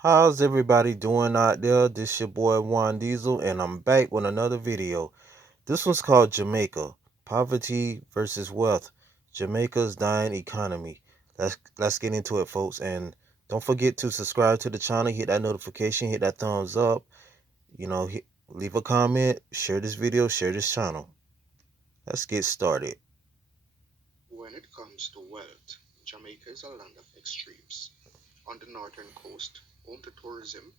How's everybody doing out there? This your boy Juan Diesel, and I'm back with another video. This one's called Jamaica: Poverty versus Wealth. Jamaica's dying economy. Let's get into it, folks. And don't forget to subscribe to the channel, hit that notification, hit that thumbs up. Leave a comment, share this video, share this channel. Let's get started. When it comes to wealth, Jamaica is a land of extremes. On the northern coast, home to tourism,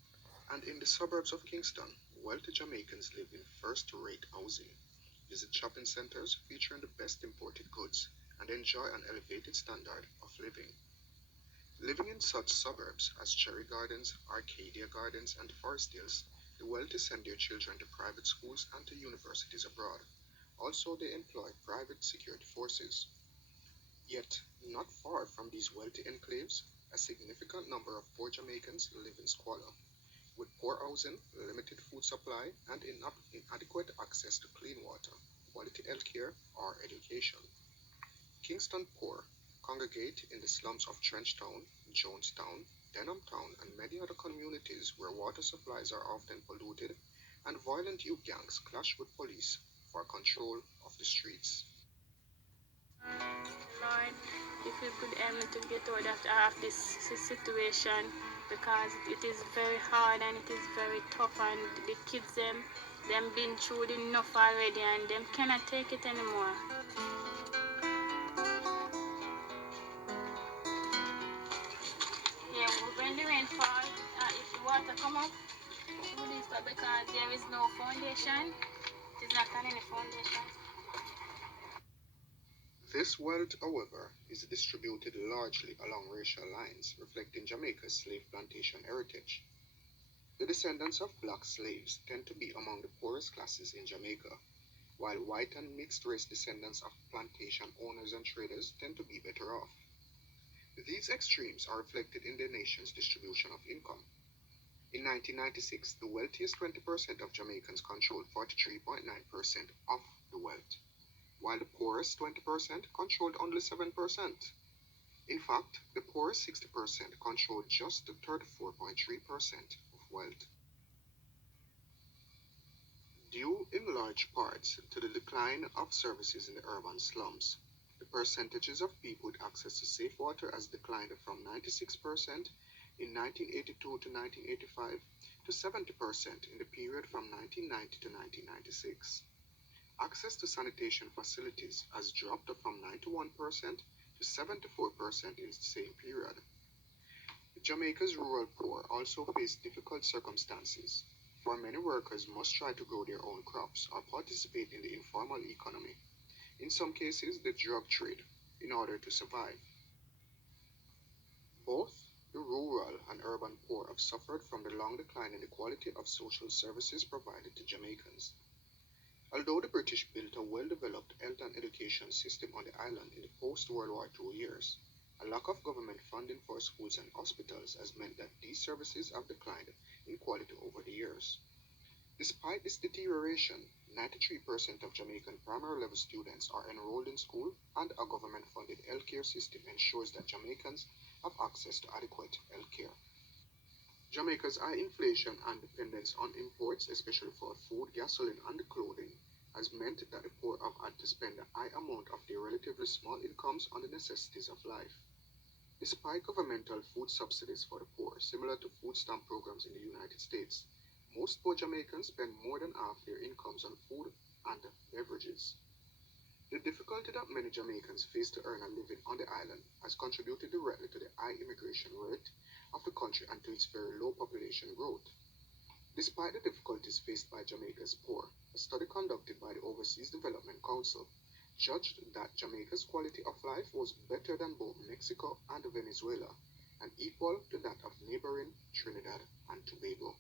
and in the suburbs of Kingston, wealthy Jamaicans live in first-rate housing, visit shopping centers featuring the best imported goods, and enjoy an elevated standard of living. Living in such suburbs as Cherry Gardens, Arcadia Gardens, and Forest Hills, the wealthy send their children to private schools and to universities abroad. Also, they employ private security forces. Yet, not far from these wealthy enclaves, a significant number of poor Jamaicans live in squalor, with poor housing, limited food supply, and inadequate access to clean water, quality healthcare, or education. Kingston poor congregate in the slums of Trenchtown, Jonestown, Denhamtown, and many other communities where water supplies are often polluted and violent youth gangs clash with police for control of the streets. Lord, if you could help me to get out of this situation because it is very hard and it is very tough and the kids them been through enough already and them cannot take it anymore. Yeah, when the rain fall, if the water come up, do this because there is no foundation. It is not on any foundation. This wealth, however, is distributed largely along racial lines, reflecting Jamaica's slave plantation heritage. The descendants of black slaves tend to be among the poorest classes in Jamaica, while white and mixed race descendants of plantation owners and traders tend to be better off. These extremes are reflected in the nation's distribution of income. In 1996, the wealthiest 20% of Jamaicans controlled 43.9% of the wealth, while the poorest 20% controlled only 7%. In fact, the poorest 60% controlled just 34.3% of wealth. Due in large parts to the decline of services in the urban slums, the percentages of people with access to safe water has declined from 96% in 1982 to 1985 to 70% in the period from 1990 to 1996. Access to sanitation facilities has dropped from 91% to 74% in the same period. Jamaica's rural poor also face difficult circumstances, for many workers must try to grow their own crops or participate in the informal economy, in some cases the drug trade, in order to survive. Both the rural and urban poor have suffered from the long decline in the quality of social services provided to Jamaicans. Although the British built a well-developed health and education system on the island in the post-World War II years, a lack of government funding for schools and hospitals has meant that these services have declined in quality over the years. Despite this deterioration, 93% of Jamaican primary level students are enrolled in school, and a government funded healthcare system ensures that Jamaicans have access to adequate healthcare. Jamaica's high inflation and dependence on imports, especially for food, gasoline, and clothing, has meant that the poor have had to spend a high amount of their relatively small incomes on the necessities of life. Despite governmental food subsidies for the poor, similar to food stamp programs in the United States, most poor Jamaicans spend more than half their incomes on food and beverages. The difficulty that many Jamaicans face to earn a living on the island has contributed directly to the high immigration rate of the country and to its very low population growth. Despite the difficulties faced by Jamaica's poor, a study conducted by the Overseas Development Council judged that Jamaica's quality of life was better than both Mexico and Venezuela and equal to that of neighboring Trinidad and Tobago.